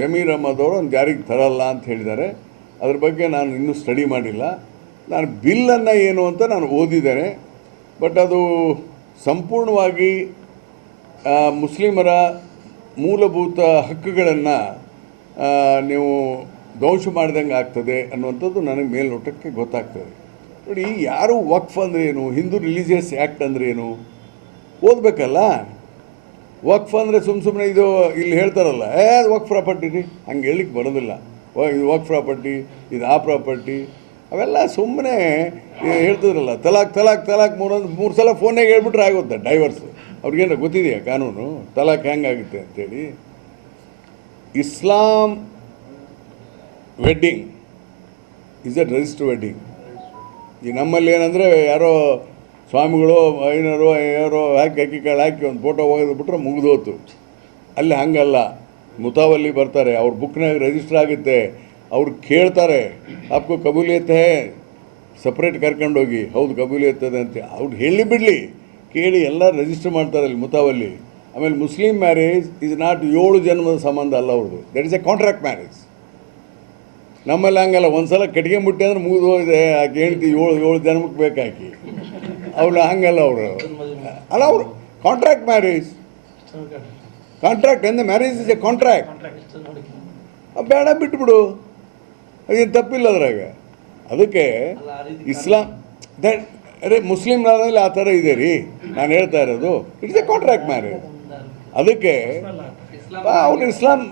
ಜಮೀರ್ ಅಹ್ಮದ್ ಅವರು ಒಂದು ಜಾರಿಗೆ ತರಲ್ಲ ಅಂತ ಹೇಳಿದ್ದಾರೆ. ಅದ್ರ ಬಗ್ಗೆ ನಾನು ಇನ್ನೂ ಸ್ಟಡಿ ಮಾಡಿಲ್ಲ. ನಾನು ಬಿಲ್ಲನ್ನು ಏನು ಅಂತ ನಾನು ಓದಿದ್ದೇನೆ. ಬಟ್ ಅದು ಸಂಪೂರ್ಣವಾಗಿ ಮುಸ್ಲಿಮರ ಮೂಲಭೂತ ಹಕ್ಕುಗಳನ್ನು ನೀವು ಧ್ವಂಸ ಮಾಡಿದಂಗೆ ಆಗ್ತದೆ ಅನ್ನುವಂಥದ್ದು ನನಗೆ ಮೇಲ್ನೋಟಕ್ಕೆ ಗೊತ್ತಾಗ್ತದೆ. ನೋಡಿ, ಯಾರು ವಕ್ಫ್ ಅಂದರೆ ಏನು, ಹಿಂದೂ ರಿಲಿಜಿಯಸ್ ಆ್ಯಕ್ಟ್ ಅಂದರೆ ಏನು ಓದಬೇಕಲ್ಲ. ವಕ್ಫ್ ಅಂದರೆ ಸುಮ್ಮನೆ ಇದು ಇಲ್ಲಿ ಹೇಳ್ತಾರಲ್ಲ, ಅದು ವಕ್ಫ್ ಪ್ರಾಪರ್ಟಿ ರೀ, ಹಂಗೆ ಹೇಳಲಿಕ್ಕೆ ಬರೋದಿಲ್ಲ. ಇದು ವಕ್ಫ್ ಪ್ರಾಪರ್ಟಿ, ಇದು ಆ ಪ್ರಾಪರ್ಟಿ, ಅವೆಲ್ಲ ಸುಮ್ಮನೆ ಹೇಳ್ತಿದ್ರಲ್ಲ. ತಲಾಕ್ ಮೂರು ಸಲ ಫೋನ್ನಾಗ ಹೇಳ್ಬಿಟ್ರೆ ಆಗುತ್ತೆ ಡೈವರ್ಸ್. ಅವ್ರಿಗೇನು ಗೊತ್ತಿದೆಯಾ ಕಾನೂನು ತಲಾಕ್ ಹೆಂಗಾಗುತ್ತೆ ಅಂಥೇಳಿ? Islam wedding is a register wedding. ಈ ನಮ್ಮಲ್ಲಿ ಏನಂದರೆ ಯಾರೋ ಸ್ವಾಮಿಗಳು ಐನರು ಯಾರೋ ಅಕ್ಕಿ ಕಾಳು ಹಾಕಿ ಒಂದು ಫೋಟೋ ಒಗೆದ್ಬಿಟ್ರೆ ಮುಗಿದೋತು. ಅಲ್ಲಿ ಹಂಗಲ್ಲ. ಮುತಾವಲ್ಲಿ ಬರ್ತಾರೆ, ಅವ್ರ ಬುಕ್ನಾಗ ರಿಜಿಸ್ಟರ್ ಆಗುತ್ತೆ. ಅವ್ರು ಕೇಳ್ತಾರೆ, ಆಪ್ಕೋ ಕಬೂಲಿಯತ್ ಹೇ, ಸಪ್ರೇಟ್ ಕರ್ಕೊಂಡೋಗಿ, ಹೌದು ಕಬೂಲಿಯತ್ತದೆ ಅಂತ ಅವ್ರು ಹೇಳಿ ಬಿಡಲಿ, ಕೇಳಿ ಎಲ್ಲ ರಿಜಿಸ್ಟರ್ ಮಾಡ್ತಾರೆ ಅಲ್ಲಿ ಮುತಾವಲ್ಲಿ. ಆಮೇಲೆ ಮುಸ್ಲಿಂ ಮ್ಯಾರೇಜ್ ಇಸ್ ನಾಟ್ 7 ಜನ್ಮದ ಸಂಬಂಧ ಅಲ್ಲ ಅವ್ರದ್ದು, that is A contract marriage. ನಮ್ಮಲ್ಲಿ ಹಂಗಲ್ಲ, ಒಂದು ಸಲ ಕಟ್ಗೆ ಮುಟ್ಟಿ ಅಂದ್ರೆ ಮುಗಿದು ಹೋಗಿದೆ, ಆಕೆ ಹೇಳ್ತಿ 7 ಜನ್ಮಕ್ಕೆ ಬೇಕಾಕಿ. ಅವ್ರು ಹಂಗಲ್ಲ, ಅವರು ಅಲ್ಲ, ಅವರು ಕಾಂಟ್ರಾಕ್ಟ್ ಮ್ಯಾರೇಜ್. ಕಾಂಟ್ರಾಕ್ಟ್ ಅಂದರೆ ಮ್ಯಾರೇಜ್ ಇಸ್ ಎ ಕಾಂಟ್ರಾಕ್ಟ್. ಬೇಡ ಬಿಟ್ಬಿಡು, ಅದೇನು ತಪ್ಪಿಲ್ಲ ಅದ್ರಾಗ. ಅದಕ್ಕೆ ಇಸ್ಲಾಂ ಅರೆ ಮುಸ್ಲಿಮ್ರಾದಲ್ಲಿ ಆ ಥರ ಇದೆ ರೀ, ನಾನು ಹೇಳ್ತಾ ಇರೋದು. It's A contract marriage. ಅದಕ್ಕೆ ಅವ್ರು ಇಸ್ಲಾಂ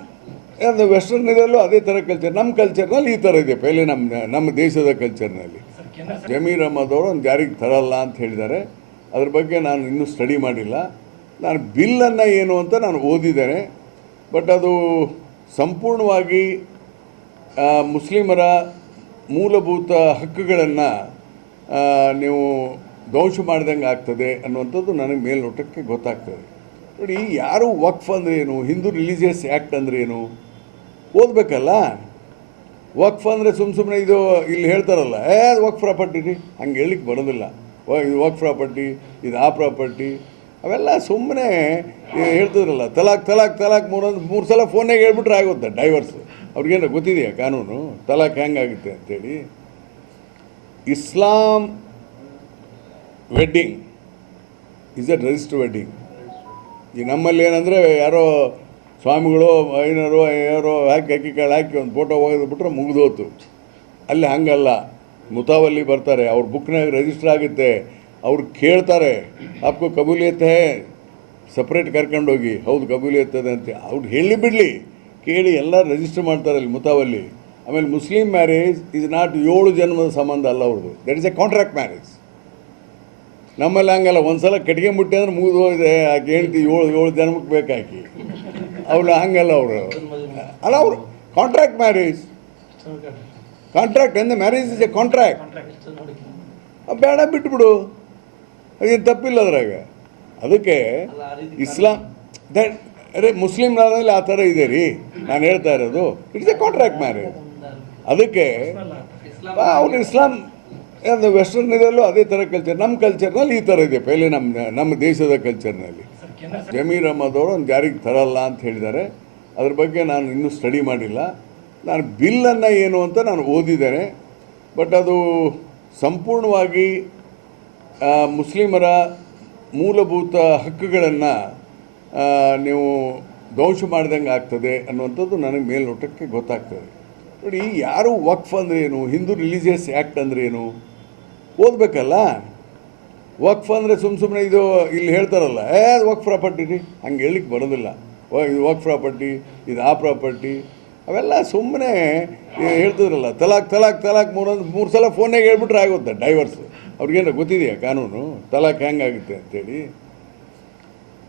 ವೆಸ್ಟರ್ನ್ ಇದರಲ್ಲೂ ಅದೇ ಥರ ಕಲ್ಚರ್. ನಮ್ಮ ಕಲ್ಚರ್ನಲ್ಲಿ ಈ ಥರ ಇದೆ, ಪೆಹಲೆ ನಮ್ಮ ದೇಶದ ಕಲ್ಚರ್ನಲ್ಲಿ. ಜಮೀರ್ ಅಹ್ಮದ್ ಅವರು ಒಂದು ಜಾರಿಗೆ ತರಲ್ಲ ಅಂತ ಹೇಳಿದ್ದಾರೆ. ಅದ್ರ ಬಗ್ಗೆ ನಾನು ಇನ್ನೂ ಸ್ಟಡಿ ಮಾಡಿಲ್ಲ. ನಾನು ಬಿಲ್ಲನ್ನು ಏನು ಅಂತ ನಾನು ಓದಿದ್ದೇನೆ. ಬಟ್ ಅದು ಸಂಪೂರ್ಣವಾಗಿ ಮುಸ್ಲಿಮರ ಮೂಲಭೂತ ಹಕ್ಕುಗಳನ್ನು ನೀವು ಧ್ವಂಸ ಮಾಡಿದಂಗೆ ಆಗ್ತದೆ ಅನ್ನುವಂಥದ್ದು ನನಗೆ ಮೇಲ್ನೋಟಕ್ಕೆ ಗೊತ್ತಾಗ್ತದೆ. ನೋಡಿ, ಯಾರು ವಕ್ಫ್ ಅಂದರೆ ಏನು, ಹಿಂದೂ ರಿಲಿಜಿಯಸ್ ಆ್ಯಕ್ಟ್ ಅಂದರೆ ಏನು ಓದಬೇಕಲ್ಲ. ವಕ್ಫ್ ಅಂದರೆ ಸುಮ್ಮನೆ ಇದು ಇಲ್ಲಿ ಹೇಳ್ತಾರಲ್ಲ, ಅದು ವಕ್ಫ್ ಪ್ರಾಪರ್ಟಿ ರೀ, ಹಂಗೆ ಹೇಳಲಿಕ್ಕೆ ಬರೋದಿಲ್ಲ. ಇದು ವಕ್ಫ್ ಪ್ರಾಪರ್ಟಿ, ಇದು ಆ ಪ್ರಾಪರ್ಟಿ, ಅವೆಲ್ಲ ಸುಮ್ಮನೆ ಹೇಳ್ತಿದ್ರಲ್ಲ. ತಲಾಕ್ ಮೂರು ಸಲ ಫೋನ್ನಾಗ ಹೇಳ್ಬಿಟ್ರೆ ಆಗುತ್ತೆ ಡೈವರ್ಸ್. ಅವ್ರಿಗೇನು ಗೊತ್ತಿದೆಯಾ ಕಾನೂನು ತಲಾಕ್ ಹೆಂಗಾಗುತ್ತೆ ಅಂಥೇಳಿ? Islam wedding is a register wedding. ಈ ನಮ್ಮಲ್ಲಿ ಏನಂದರೆ ಯಾರೋ ಸ್ವಾಮಿಗಳು ಐನರು ಯಾರೋ ಅಕ್ಕಿ ಕಾಳು ಹಾಕಿ ಒಂದು ಫೋಟೋ ಒಗೆದ್ಬಿಟ್ರೆ ಮುಗಿದೋತು. ಅಲ್ಲಿ ಹಂಗಲ್ಲ. ಮುತಾವಲ್ಲಿ ಬರ್ತಾರೆ, ಅವ್ರ ಬುಕ್ನಾಗ ರಿಜಿಸ್ಟರ್ ಆಗುತ್ತೆ. ಅವ್ರು ಕೇಳ್ತಾರೆ, ಆಪ್ಕೋ ಕಬೂಲಿಯತ್ ಹೇ, ಸಪ್ರೇಟ್ ಕರ್ಕೊಂಡೋಗಿ, ಹೌದು ಕಬೂಲಿಯತ್ತದೆ ಅಂತ ಅವ್ರು ಹೇಳಿ ಬಿಡಲಿ, ಕೇಳಿ ಎಲ್ಲ ರಿಜಿಸ್ಟರ್ ಮಾಡ್ತಾರೆ ಅಲ್ಲಿ ಮುತಾವಲ್ಲಿ. ಆಮೇಲೆ ಮುಸ್ಲಿಂ ಮ್ಯಾರೇಜ್ ಇಸ್ ನಾಟ್ 7 ಜನ್ಮದ ಸಂಬಂಧ ಅಲ್ಲ ಅವ್ರದ್ದು, that is A contract marriage. ನಮ್ಮಲ್ಲಿ ಹಂಗಲ್ಲ, ಒಂದು ಸಲ ಕಟ್ಗೆ ಮುಟ್ಟಿ ಅಂದ್ರೆ ಮುಗಿದು ಹೋಗಿದೆ, ಆಕೆ ಹೇಳ್ತಿ 7 ಜನ್ಮಕ್ಕೆ ಬೇಕಾಕಿ. ಅವ್ರು ಹಂಗಲ್ಲ, ಅವರು ಅಲ್ಲ, ಅವರು ಕಾಂಟ್ರಾಕ್ಟ್ ಮ್ಯಾರೇಜ್. ಕಾಂಟ್ರಾಕ್ಟ್ ಅಂದರೆ ಮ್ಯಾರೇಜ್ ಇಸ್ ಎ ಕಾಂಟ್ರಾಕ್ಟ್. ಬೇಡ ಬಿಟ್ಬಿಡು, ಅದೇನು ತಪ್ಪಿಲ್ಲ ಅದ್ರಾಗ. ಅದಕ್ಕೆ ಇಸ್ಲಾಂ ಅರೆ ಮುಸ್ಲಿಮ್ರಾದಲ್ಲಿ ಆ ಥರ ಇದೆ ರೀ, ನಾನು ಹೇಳ್ತಾ ಇರೋದು. It's A contract marriage. ಅದಕ್ಕೆ ಅವ್ರು ಇಸ್ಲಾಂ ವೆಸ್ಟರ್ನ್ ಇದರಲ್ಲೂ ಅದೇ ಥರ ಕಲ್ಚರ್. ನಮ್ಮ ಕಲ್ಚರ್ನಲ್ಲಿ ಈ ಥರ ಇದೆ, ಪೆಹಲೆ ನಮ್ಮ ದೇಶದ ಕಲ್ಚರ್ನಲ್ಲಿ. ಜಮೀರ್ ಅಹ್ಮದ್ ಅವರು ಒಂದು ಜಾರಿಗೆ ತರಲ್ಲ ಅಂತ ಹೇಳಿದ್ದಾರೆ. ಅದ್ರ ಬಗ್ಗೆ ನಾನು ಇನ್ನೂ ಸ್ಟಡಿ ಮಾಡಿಲ್ಲ. ನಾನು ಬಿಲ್ಲನ್ನು ಏನು ಅಂತ ನಾನು ಓದಿದ್ದೇನೆ. ಬಟ್ ಅದು ಸಂಪೂರ್ಣವಾಗಿ ಮುಸ್ಲಿಮರ ಮೂಲಭೂತ ಹಕ್ಕುಗಳನ್ನು ನೀವು ಧ್ವಂಸ ಮಾಡಿದಂಗೆ ಆಗ್ತದೆ ಅನ್ನುವಂಥದ್ದು ನನಗೆ ಮೇಲ್ನೋಟಕ್ಕೆ ಗೊತ್ತಾಗ್ತದೆ. ನೋಡಿ, ಯಾರು ವಕ್ಫ್ ಅಂದರೆ ಏನು, ಹಿಂದೂ ರಿಲಿಜಿಯಸ್ ಆ್ಯಕ್ಟ್ ಅಂದರೆ ಏನು ಓದಬೇಕಲ್ಲ. ವಕ್ಫ್ ಅಂದರೆ ಸುಮ್ಮನೆ ಇದು ಇಲ್ಲಿ ಹೇಳ್ತಾರಲ್ಲ, ಅದು ವಕ್ಫ್ ಪ್ರಾಪರ್ಟಿ ರೀ, ಹಂಗೆ ಹೇಳಲಿಕ್ಕೆ ಬರೋದಿಲ್ಲ. ಇದು ವಕ್ಫ್ ಪ್ರಾಪರ್ಟಿ, ಇದು ಆ ಪ್ರಾಪರ್ಟಿ, ಅವೆಲ್ಲ ಸುಮ್ಮನೆ ಹೇಳ್ತಿದ್ರಲ್ಲ. ತಲಾಕ್ ಮೂರು ಸಲ ಫೋನ್ನಾಗ ಹೇಳ್ಬಿಟ್ರೆ ಆಗುತ್ತೆ ಡೈವರ್ಸ್. ಅವ್ರಿಗೇನು ಗೊತ್ತಿದೆಯಾ ಕಾನೂನು ತಲಾಕ್ ಹೆಂಗಾಗುತ್ತೆ ಅಂಥೇಳಿ?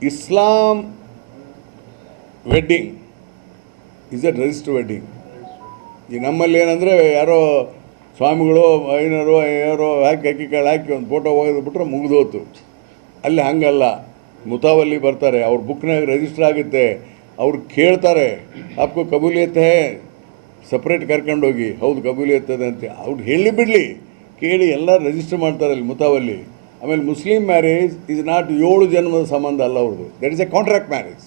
Islam wedding is a register wedding. ಈ ನಮ್ಮಲ್ಲಿ ಏನಂದರೆ ಯಾರೋ ಸ್ವಾಮಿಗಳು ಐನರು ಯಾರೋ ಅಕ್ಕಿ ಕಾಳು ಹಾಕಿ ಒಂದು ಫೋಟೋ ಒಗೆದ್ಬಿಟ್ರೆ ಮುಗಿದೋತು. ಅಲ್ಲಿ ಹಂಗಲ್ಲ. ಮುತಾವಲ್ಲಿ ಬರ್ತಾರೆ, ಅವ್ರ ಬುಕ್ನಾಗ ರಿಜಿಸ್ಟರ್ ಆಗುತ್ತೆ. ಅವ್ರು ಕೇಳ್ತಾರೆ, ಆಪ್ಕೋ ಕಬೂಲಿಯತ್ ಹೇ, ಸಪ್ರೇಟ್ ಕರ್ಕೊಂಡೋಗಿ, ಹೌದು ಕಬೂಲಿಯತ್ತದೆ ಅಂತ ಅವ್ರು ಹೇಳಿ ಬಿಡಲಿ, ಕೇಳಿ ಎಲ್ಲ ರಿಜಿಸ್ಟರ್ ಮಾಡ್ತಾರೆ ಅಲ್ಲಿ ಮುತಾವಲ್ಲಿ. ಆಮೇಲೆ ಮುಸ್ಲಿಂ ಮ್ಯಾರೇಜ್ ಇಸ್ ನಾಟ್ 7 ಜನ್ಮದ ಸಂಬಂಧ ಅಲ್ಲ ಅವ್ರದ್ದು, that is A contract marriage.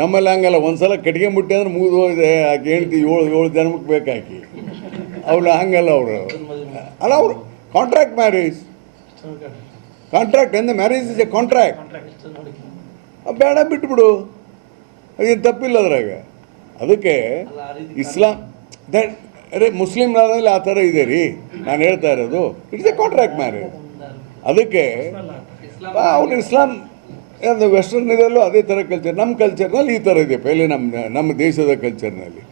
ನಮ್ಮಲ್ಲಿ ಹಂಗಲ್ಲ, ಒಂದು ಸಲ ಕಟ್ಕೊಂಬಿಟ್ಟೆ ಅಂದ್ರೆ ಮುಗಿದು ಹೋಗಿದೆ. ಆಕೆ ಹೇಳ್ತಿ ಏಳು ಜನ್ಮಕ್ಕೆ ಬೇಕಾಕಿ ಅವ್ರು ಹಂಗಲ್ಲ. ಅವರು ಅಲ್ಲ, ಅವರು ಕಾಂಟ್ರಾಕ್ಟ್ ಮ್ಯಾರೇಜ್, ಕಾಂಟ್ರಾಕ್ಟ್ ಅಂದರೆ ಮ್ಯಾರೇಜ್ ಇಸ್ ಎ ಕಾಂಟ್ರಾಕ್ಟ್. ಬೇಡ ಬಿಟ್ಬಿಡು, ಅದೇನು ತಪ್ಪಿಲ್ಲ ಅದ್ರಾಗ. ಅದಕ್ಕೆ ಇಸ್ಲಾಂ ಅರೆ ಮುಸ್ಲಿಮ್ರಾದಲ್ಲಿ ಆ ಥರ ಇದೆ ರೀ, ನಾನು ಹೇಳ್ತಾ ಇರೋದು. It's A contract marriage. ಅದಕ್ಕೆ ಅವ್ರು ಇಸ್ಲಾಂ ಅದು ವೆಸ್ಟರ್ನ್ ಇದರಲ್ಲೂ ಅದೇ ಥರ ಕಲ್ಚರ್. ನಮ್ಮ ಕಲ್ಚರ್ನಲ್ಲಿ ಈ ಥರ ಇದೆ, ಪೆಹಲೆ ನಮ್ಮ ದೇಶದ ಕಲ್ಚರ್ನಲ್ಲಿ.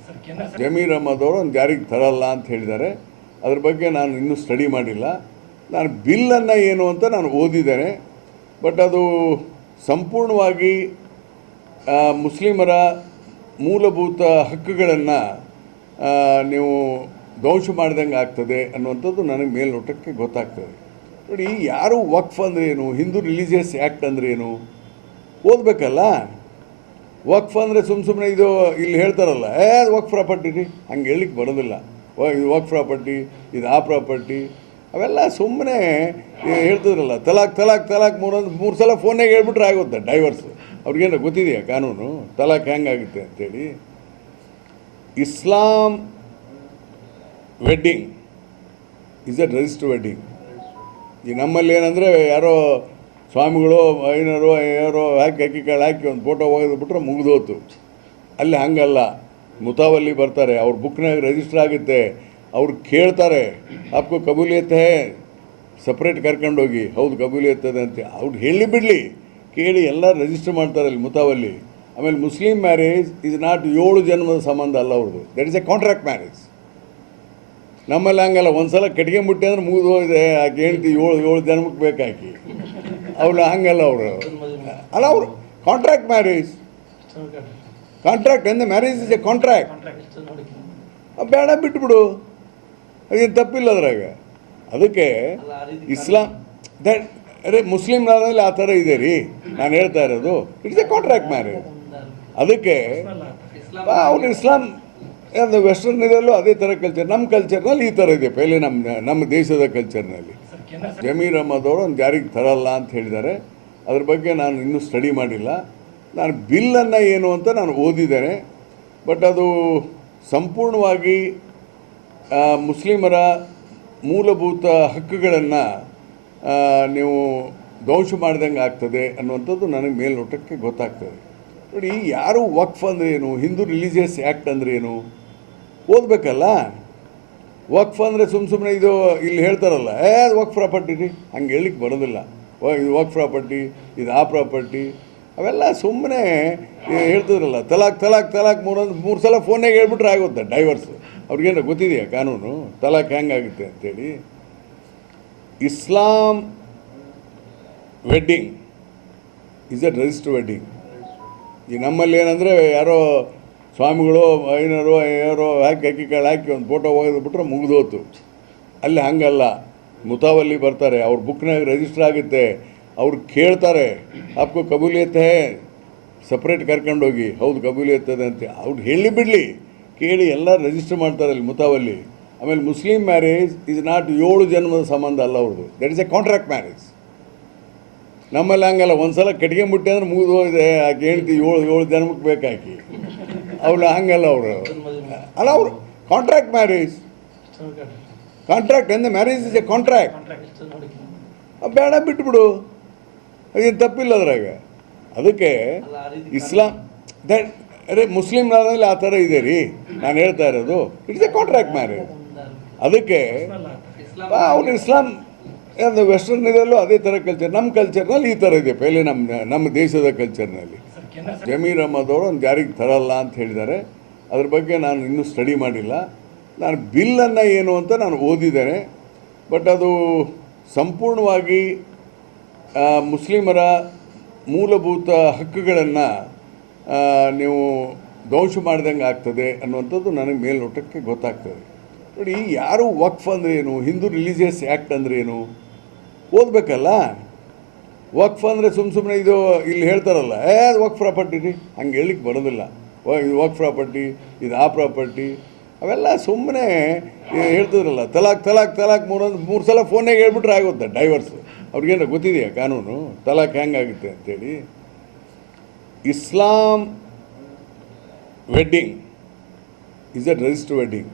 ಜಮೀರ್ ಅಹ್ಮದ್ ಅವರು ಒಂದು ಜಾರಿಗೆ ತರಲ್ಲ ಅಂತ ಹೇಳಿದ್ದಾರೆ. ಅದ್ರ ಬಗ್ಗೆ ನಾನು ಇನ್ನೂ ಸ್ಟಡಿ ಮಾಡಿಲ್ಲ. ನಾನು ಬಿಲ್ಲನ್ನು ಏನು ಅಂತ ನಾನು ಓದಿದ್ದೇನೆ, ಬಟ್ ಅದು ಸಂಪೂರ್ಣವಾಗಿ ಮುಸ್ಲಿಮರ ಮೂಲಭೂತ ಹಕ್ಕುಗಳನ್ನು ನೀವು ಧ್ವಂಸ ಮಾಡ್ದಂಗೆ ಆಗ್ತದೆ ಅನ್ನುವಂಥದ್ದು ನನಗೆ ಮೇಲ್ನೋಟಕ್ಕೆ ಗೊತ್ತಾಗ್ತದೆ. ನೋಡಿ, ಯಾರು ವಕ್ಫ್ ಅಂದರೆ ಏನು, ಹಿಂದೂ ರಿಲಿಜಿಯಸ್ ಆ್ಯಕ್ಟ್ ಅಂದರೆ ಏನು ಓದಬೇಕಲ್ಲ. ವಕ್ಫ್ ಅಂದರೆ ಸುಮ್ಮನೆ ಇದು ಇಲ್ಲಿ ಹೇಳ್ತಾರಲ್ಲ, ಅದು ವಕ್ಫ್ ಪ್ರಾಪರ್ಟಿ ರೀ, ಹಂಗೆ ಹೇಳಲಿಕ್ಕೆ ಬರೋದಿಲ್ಲ. ಇದು ವಕ್ಫ್ ಪ್ರಾಪರ್ಟಿ, ಇದು ಆ ಪ್ರಾಪರ್ಟಿ, ಅವೆಲ್ಲ ಸುಮ್ಮನೆ ಹೇಳ್ತಿದ್ರಲ್ಲ. ತಲಾಕ್ ಮೂರು ಸಲ ಫೋನ್ನಾಗ ಹೇಳ್ಬಿಟ್ರೆ ಆಗುತ್ತೆ ಡೈವರ್ಸ್. ಅವ್ರಿಗೇನು ಗೊತ್ತಿದೆಯಾ ಕಾನೂನು ತಲಾಕ್ ಹೆಂಗಾಗುತ್ತೆ ಅಂಥೇಳಿ? Islam wedding is a registered wedding. ಈ ನಮ್ಮಲ್ಲಿ ಏನಂದರೆ ಯಾರೋ ಸ್ವಾಮಿಗಳು ಯಾರೋ ಹಾಕಿ ಒಂದು ಫೋಟೋ ಒಗೆದುಬಿಟ್ರೆ ಮುಗಿದೋತು. ಅಲ್ಲಿ ಹಂಗಲ್ಲ, ಮುತಾವಲ್ಲಿ ಬರ್ತಾರೆ, ಅವ್ರ ಬುಕ್ನಾಗ ರಿಜಿಸ್ಟರ್ ಆಗುತ್ತೆ. ಅವ್ರು ಕೇಳ್ತಾರೆ, ಆಪ್ಕೋ ಕಬೂಲಿಯತ್ ಹೇ, ಸಪ್ರೇಟ್ ಕರ್ಕೊಂಡೋಗಿ, ಹೌದು ಕಬೂಲಿಯತ್ ಇದೆ ಅಂತ ಅವ್ರು ಹೇಳಿ ಬಿಡಲಿ, ಕೇಳಿ ಎಲ್ಲ ರಿಜಿಸ್ಟರ್ ಮಾಡ್ತಾರೆ ಅಲ್ಲಿ ಮುತಾವಲ್ಲಿ. ಆಮೇಲೆ ಮುಸ್ಲಿಂ ಮ್ಯಾರೇಜ್ ಇಸ್ ನಾಟ್ 7 ಜನ್ಮದ ಸಂಬಂಧ ಅಲ್ಲ ಅವ್ರದ್ದು, that is A contract marriage. ನಮ್ಮಲ್ಲಿ ಹಂಗಲ್ಲ, ಒಂದು ಸಲ ಕಟ್ಕೊಂಬಿಟ್ಟೆ ಅಂದ್ರೆ ಮುಗಿದು ಹೋಗಿದೆ. ಆಕೆ ಹೇಳ್ತಿ ಏಳು ಜನ್ಮಕ್ಕೆ ಬೇಕಾಕಿ ಅವ್ರು ಹಂಗಲ್ಲ. ಅವರು ಅಲ್ಲ, ಅವರು ಕಾಂಟ್ರಾಕ್ಟ್ ಮ್ಯಾರೇಜ್, ಕಾಂಟ್ರಾಕ್ಟ್ ಅಂದರೆ ಮ್ಯಾರೇಜ್ ಇಸ್ ಎ ಕಾಂಟ್ರಾಕ್ಟ್. ಬೇಡ ಬಿಟ್ಬಿಡು, ಅದೇನು ತಪ್ಪಿಲ್ಲ ಅದ್ರಾಗ. ಅದಕ್ಕೆ ಇಸ್ಲಾಂ ಅರೆ ಮುಸ್ಲಿಮ್ರಾದಲ್ಲಿ ಆ ಥರ ಇದೆ ರೀ, ನಾನು ಹೇಳ್ತಾ ಇರೋದು. It's A contract marriage. ಅದಕ್ಕೆ ಅವ್ರು ಇಸ್ಲಾಂ ಅದು ವೆಸ್ಟರ್ನ್ ಇದರಲ್ಲೂ ಅದೇ ಥರ ಕಲ್ಚರ್. ನಮ್ಮ ಕಲ್ಚರ್ನಲ್ಲಿ ಈ ಥರ ಇದೆ, ಪೆಹಲೆ ನಮ್ಮ ದೇಶದ ಕಲ್ಚರ್ನಲ್ಲಿ. ಜಮೀರ್ ಅಹ್ಮದ್ ಅವರು ಒಂದು ಜಾರಿಗೆ ತರಲ್ಲ ಅಂತ ಹೇಳಿದ್ದಾರೆ. ಅದ್ರ ಬಗ್ಗೆ ನಾನು ಇನ್ನೂ ಸ್ಟಡಿ ಮಾಡಿಲ್ಲ. ನಾನು ಬಿಲ್ಲನ್ನು ಏನು ಅಂತ ನಾನು ಓದಿದ್ದೇನೆ, ಬಟ್ ಅದು ಸಂಪೂರ್ಣವಾಗಿ ಮುಸ್ಲಿಮರ ಮೂಲಭೂತ ಹಕ್ಕುಗಳನ್ನು ನೀವು ಧ್ವಂಸ ಮಾಡ್ದಂಗೆ ಆಗ್ತದೆ ಅನ್ನುವಂಥದ್ದು ನನಗೆ ಮೇಲ್ನೋಟಕ್ಕೆ ಗೊತ್ತಾಗ್ತದೆ. ನೋಡಿ, ಯಾರು ವಕ್ಫ್ ಅಂದರೆ ಏನು, ಹಿಂದೂ ರಿಲಿಜಿಯಸ್ ಆ್ಯಕ್ಟ್ ಅಂದರೆ ಏನು ಓದಬೇಕಲ್ಲ. ವಕ್ಫ್ ಅಂದರೆ ಸುಮ್ಮನೆ ಇದು ಇಲ್ಲಿ ಹೇಳ್ತಾರಲ್ಲ, ಅದು ವಕ್ಫ್ ಪ್ರಾಪರ್ಟಿ ರೀ, ಹಂಗೆ ಹೇಳಲಿಕ್ಕೆ ಬರೋದಿಲ್ಲ. ಇದು ವಕ್ಫ್ ಪ್ರಾಪರ್ಟಿ, ಇದು ಆ ಪ್ರಾಪರ್ಟಿ, ಅವೆಲ್ಲ ಸುಮ್ಮನೆ ಹೇಳ್ತಿದ್ರಲ್ಲ. ತಲಾಕ್ ಮೂರು ಸಲ ಫೋನ್ನಾಗ ಹೇಳ್ಬಿಟ್ರೆ ಆಗುತ್ತೆ ಡೈವರ್ಸ್. ಅವ್ರಿಗೇನು ಗೊತ್ತಿದೆಯಾ ಕಾನೂನು ತಲಾಕ್ ಹೆಂಗಾಗುತ್ತೆ ಅಂಥೇಳಿ? Islam wedding is a registered wedding. ಈ ನಮ್ಮಲ್ಲಿ ಏನಂದರೆ ಯಾರೋ ಸ್ವಾಮಿಗಳು ಯಾರೋ ಹಾಕಿ ಒಂದು ಫೋಟೋ ಒಗೆದುಬಿಟ್ರೆ ಮುಗಿದೋತು. ಅಲ್ಲಿ ಹಂಗಲ್ಲ, ಮುತಾವಲ್ಲಿ ಬರ್ತಾರೆ, ಅವ್ರ ಬುಕ್ನಾಗ ರಿಜಿಸ್ಟರ್ ಆಗುತ್ತೆ. ಅವ್ರು ಕೇಳ್ತಾರೆ, ಆಪ್ಕೋ ಕಬೂಲಿಯತ್ ಹೇ, ಸಪ್ರೇಟ್ ಕರ್ಕೊಂಡೋಗಿ, ಹೌದು ಕಬೂಲಿಯತ್ ಇದೆ ಅಂತ ಅವ್ರು ಹೇಳಿ ಬಿಡಲಿ, ಕೇಳಿ ಎಲ್ಲ ರಿಜಿಸ್ಟರ್ ಮಾಡ್ತಾರೆ ಅಲ್ಲಿ ಮುತಾವಲ್ಲಿ. ಆಮೇಲೆ ಮುಸ್ಲಿಂ ಮ್ಯಾರೇಜ್ ಇಸ್ ನಾಟ್ 7 ಜನ್ಮದ ಸಂಬಂಧ ಅಲ್ಲ ಅವ್ರದ್ದು, that is A contract marriage. ನಮ್ಮಲ್ಲಿ ಹಂಗಲ್ಲ, ಒಂದು ಸಲ ಕಟ್ಕೊಂಬಿಟ್ಟೆ ಅಂದ್ರೆ ಮುಗಿದು ಹೋಗಿದೆ. ಆಕೆ ಹೇಳ್ತಿ ಏಳು ಜನ್ಮಕ್ಕೆ ಬೇಕಾಕಿ ಅವ್ರು ಹಂಗಲ್ಲ. ಅವರು ಅಲ್ಲ, ಅವರು ಕಾಂಟ್ರಾಕ್ಟ್ ಮ್ಯಾರೇಜ್, ಕಾಂಟ್ರಾಕ್ಟ್ ಅಂದರೆ ಮ್ಯಾರೇಜ್ ಇಸ್ ಎ ಕಾಂಟ್ರಾಕ್ಟ್. ಬೇಡ ಬಿಟ್ಬಿಡು, ಅದೇನು ತಪ್ಪಿಲ್ಲ ಅದ್ರಾಗ. ಅದಕ್ಕೆ ಇಸ್ಲಾಂ ಅರೆ ಮುಸ್ಲಿಮ್ರಾದಲ್ಲಿ ಆ ಥರ ಇದೆ ರೀ, ನಾನು ಹೇಳ್ತಾ ಇರೋದು. It's A contract marriage. ಅದಕ್ಕೆ ಅವ್ರು ಇಸ್ಲಾಂ ಅದು ವೆಸ್ಟರ್ನ್ ಇದರಲ್ಲೂ ಅದೇ ಥರ ಕಲ್ಚರ್. ನಮ್ಮ ಕಲ್ಚರ್ನಲ್ಲಿ ಈ ಥರ ಇದೆ, ಪೆಹಲೆ ನಮ್ಮ ದೇಶದ ಕಲ್ಚರ್ನಲ್ಲಿ. ಜಮೀರ್ ಅಹ್ಮದ್ ಅವರು ಒಂದು ಜಾರಿಗೆ ತರಲ್ಲ ಅಂತ ಹೇಳಿದ್ದಾರೆ. ಅದ್ರ ಬಗ್ಗೆ ನಾನು ಇನ್ನೂ ಸ್ಟಡಿ ಮಾಡಿಲ್ಲ. ನಾನು ಬಿಲ್ಲನ್ನು ಏನು ಅಂತ ನಾನು ಓದಿದ್ದೇನೆ, ಬಟ್ ಅದು ಸಂಪೂರ್ಣವಾಗಿ ಮುಸ್ಲಿಮರ ಮೂಲಭೂತ ಹಕ್ಕುಗಳನ್ನು ನೀವು ಧ್ವಂಸ ಮಾಡ್ದಂಗೆ ಆಗ್ತದೆ ಅನ್ನುವಂಥದ್ದು ನನಗೆ ಮೇಲ್ನೋಟಕ್ಕೆ ಗೊತ್ತಾಗ್ತದೆ. ನೋಡಿ, ಯಾರು ವಕ್ಫ್ ಅಂದರೆ ಏನು, ಹಿಂದೂ ರಿಲಿಜಿಯಸ್ ಆ್ಯಕ್ಟ್ ಅಂದರೆ ಏನು ಓದಬೇಕಲ್ಲ. ವಕ್ಫ್ ಅಂದರೆ ಸುಮ್ಮನೆ ಇದು ಇಲ್ಲಿ ಹೇಳ್ತಾರಲ್ಲ, ಅದು ವಕ್ಫ್ ಪ್ರಾಪರ್ಟಿ ರೀ, ಹಂಗೆ ಹೇಳಲಿಕ್ಕೆ ಬರೋದಿಲ್ಲ. ಇದು ವಕ್ಫ್ ಪ್ರಾಪರ್ಟಿ, ಇದು ಆ ಪ್ರಾಪರ್ಟಿ, ಅವೆಲ್ಲ ಸುಮ್ಮನೆ ಹೇಳ್ತಿದ್ರಲ್ಲ. ತಲಾಕ್ ಮೂರು ಸಲ ಫೋನ್ನಾಗ ಹೇಳ್ಬಿಟ್ರೆ ಆಗುತ್ತೆ ಡೈವರ್ಸ್. ಅವ್ರಿಗೇನು ಗೊತ್ತಿದೆಯಾ ಕಾನೂನು ತಲಾಕ್ ಹೆಂಗಾಗುತ್ತೆ ಅಂಥೇಳಿ? Islam wedding is that register wedding.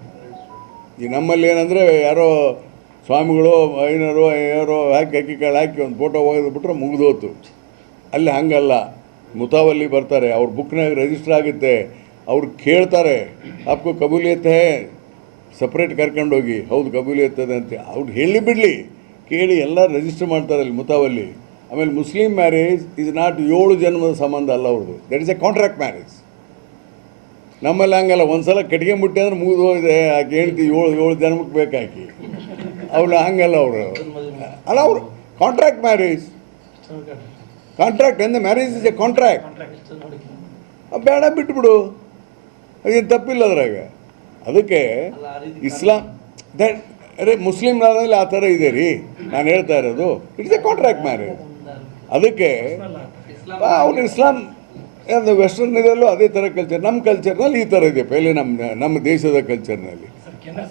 ಈ ನಮ್ಮಲ್ಲಿ ಏನಂದರೆ ಯಾರೋ ಸ್ವಾಮಿಗಳು ಐನರು ಯಾರೋ ಅಕ್ಕಿ ಕಾಳು ಹಾಕಿ ಒಂದು ಫೋಟೋ ಒಗೆದುಬಿಟ್ರೆ ಮುಗಿದೋತು. ಅಲ್ಲಿ ಹಂಗಲ್ಲ, ಮುತಾವಲ್ಲಿ ಬರ್ತಾರೆ, ಅವ್ರ ಬುಕ್ನಾಗ ರಿಜಿಸ್ಟರ್ ಆಗುತ್ತೆ, ಅವ್ರು ಕೇಳ್ತಾರೆ ಆಪ್ಕೋ ಕಬೂಲಿಯತ್ ಹೇ, ಸಪ್ರೇಟ್ ಕರ್ಕೊಂಡೋಗಿ ಹೌದು ಕಬೂಲಿಯತ್ತದೆ ಅಂತ ಅವ್ರು ಹೇಳಿ ಬಿಡಲಿ, ಕೇಳಿ ಎಲ್ಲ ರಿಜಿಸ್ಟರ್ ಮಾಡ್ತಾರೆ ಅಲ್ಲಿ ಮುತಾವಲ್ಲಿ. ಆಮೇಲೆ ಮುಸ್ಲಿಂ ಮ್ಯಾರೇಜ್ ಇಸ್ ನಾಟ್ 7 ಜನ್ಮದ ಸಂಬಂಧ ಅಲ್ಲ ಅವ್ರದ್ದು, that is A contract marriage. ನಮ್ಮಲ್ಲಿ ಹಂಗಲ್ಲ, ಒಂದು ಸಲ ಕಟ್ಕೊಂಬಿಟ್ಟೆ ಅಂದ್ರೆ ಮುಗಿದು ಹೋಗಿದೆ, ಆಕೆ ಹೇಳ್ತಿ 7 ಜನ್ಮಕ್ಕೆ ಬೇಕಾಕಿ ಅವ್ರು ಹಂಗಲ್ಲ. ಅವರು ಅಲ್ಲ, ಅವರು ಕಾಂಟ್ರಾಕ್ಟ್ ಮ್ಯಾರೇಜ್, ಕಾಂಟ್ರಾಕ್ಟ್ ಅಂದರೆ ಮ್ಯಾರೇಜ್ ಇಸ್ ಎ ಕಾಂಟ್ರಾಕ್ಟ್. ಬೇಡ ಬಿಟ್ಬಿಡು, ಅದೇನು ತಪ್ಪಿಲ್ಲ ಅದ್ರಾಗ. ಅದಕ್ಕೆ ಇಸ್ಲಾಂ ದಟ್ ಅರೆ ಮುಸ್ಲಿಮ್ನಾದಲ್ಲಿ ಆ ಥರ ಇದೆ ರೀ, ನಾನು ಹೇಳ್ತಾ ಇರೋದು ಇಟ್ಸ್ ಎ ಕಾಂಟ್ರಾಕ್ಟ್ ಮ್ಯಾರೇಜ್. ಅದಕ್ಕೆ ಅವ್ರು ಇಸ್ಲಾಂ ವೆಸ್ಟರ್ನ್ ಇದರಲ್ಲೂ ಅದೇ ಥರ ಕಲ್ಚರ್, ನಮ್ಮ ಕಲ್ಚರ್ನಲ್ಲಿ ಈ ಥರ ಇದೆ ಪೆಹಲೆ ನಮ್ಮ ದೇಶದ ಕಲ್ಚರ್ನಲ್ಲಿ.